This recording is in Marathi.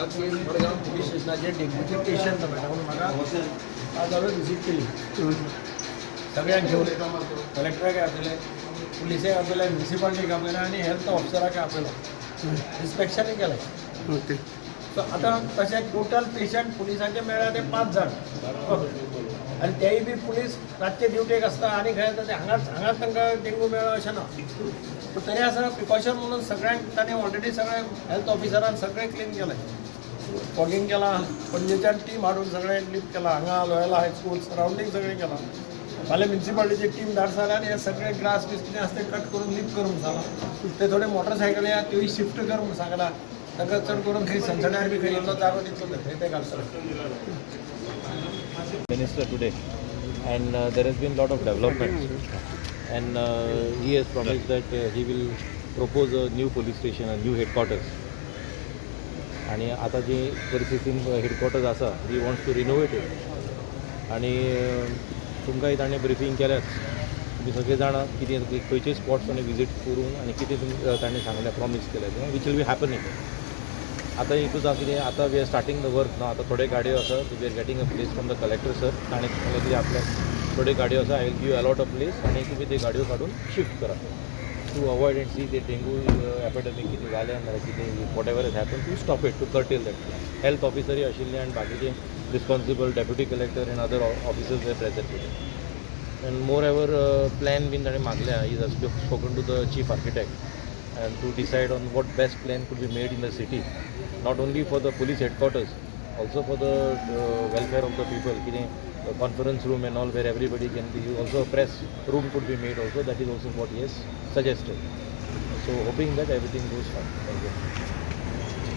आसा की मडगांव पुलीस स्टेशनाचेर डेंग्यूचे पेशंट मेळटा म्हणून म्हाका आज हांवें विजीट केली. सगळ्यांक घेवन कलेक्टराक आपयले, पुलिसेक आपयले, म्युनिसिपालिटीक आपयले आनी हेल्थ ऑफिसराक आपयलो. इन्स्पेक्शनूय केलें. ओके. सो आतां तशें टोटल पेशंट पुलिसाचे मेळ्ळा ते 5 जाण. आनी तेय बी पुलीस रातचे ड्युटेक आसता आनी खंय ते हांगाच तांकां डेंगू मेळ्ळो अशें ना. पूण तरी आसतना प्रिकॉशन म्हणून सगळ्यांक ताणें ऑलरेडी सगळें हेल्थ ऑफिसरान सगळें क्लीन केलें. फॉगिंग केलां, पणजेच्यान टीम हाडून सगळें क्लीन केलां. हांगा लोयला हायस्कूल सरावंडींग सगळें केलां. फाल्यां म्युनिसिपालिटीची टीम धाडसा आनी हे सगळें ग्रास बीस कितें आसता तें कट करून लीप कर म्हणून सांगलां. ते थोडे मोटरसायकली आहा त्योय शिफ्ट कर म्हणून सांगलां. तांकां चड करून खंय सनसड्यार बी खंय इल्लो जागो दितलो थंय ते घालतले. Minister today, and there has been a lot of development, and he has promised that he will propose a new police station, a new headquarters. आणि आता जी परिस्थितीन हेडक्वॉर्टर्स आसा ही वॉन्ट्स टू रिनोवेट इट. आणि तुमकांय ताणें ब्रिफींग केल्याच, तुमी सगळे जाणा कितें खंयचे स्पॉट्स ताणें विजीट करून आनी कितें ताणें सांगलें प्रॉमीस केलें वीच वील बी हॅपनिंग. आता एकूच आसा कितें, आतां we are starting the work ना. आता थोडे गाडयो आसा, we are getting a place from the collector sir. ताणें सांगलें की आपल्याक थोडे गाडयो आसा, I will give allot a place आनी तुमी ते गाडयो काडून शिफ्ट करा टू अवॉयड एंड सी ते डेंगू एपिडेमीक कितें जालें नाल्यार कितें whatever is happen to stop it, to curtail that. Health ऑफिसरूय आशिल्ले आनी बाकीचे responsible deputy collector and other officers were present. And moreover plan been ताणें मागल्या. Is has spoken to the chief architect and to decide on what best plan could be made in the city, not only for the police headquarters, also for the welfare of the people. A conference room and all where everybody can be. Also a press room could be made also. That is also what he has suggested. So hoping that everything goes fine. Thank you.